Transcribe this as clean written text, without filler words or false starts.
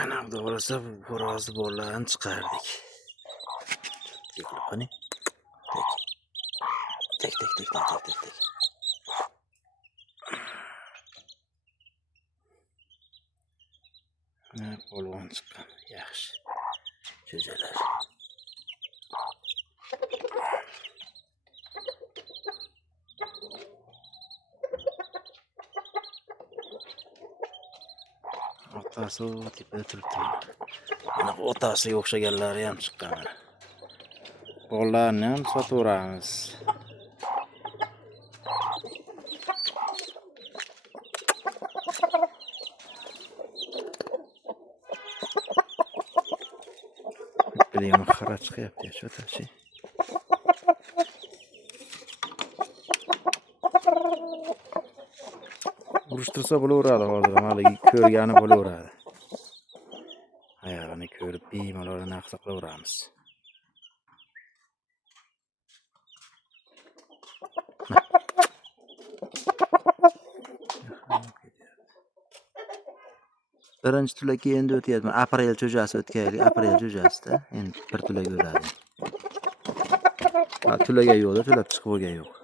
Ana bu bo'lsa xo'rozni bolalarni chiqardik. Qani. Tek. Ne polvon chiqqan. Yaxshi. Jo'jalar. Otasi tepada turibdi. Mana otasiga o'xshaganlari ham chiqqan. Bolalarni ham sotaveramiz. Bileyim xara chiqyapti ya otasi. Urishtirsa bo'laveradi hozir, maligi ko'rgani bo'laveradi. Ayolini ko'rib bemalol naqsa qilaveramiz. Birinchi tulakka endi o'tyapman. Aprel jo'jasi o'tkaylik, aprel jo'jasida. Endi bir tulak o'tadi. Ha, tulaga yo'qda, tulab chiqib bo'lgan yo'q.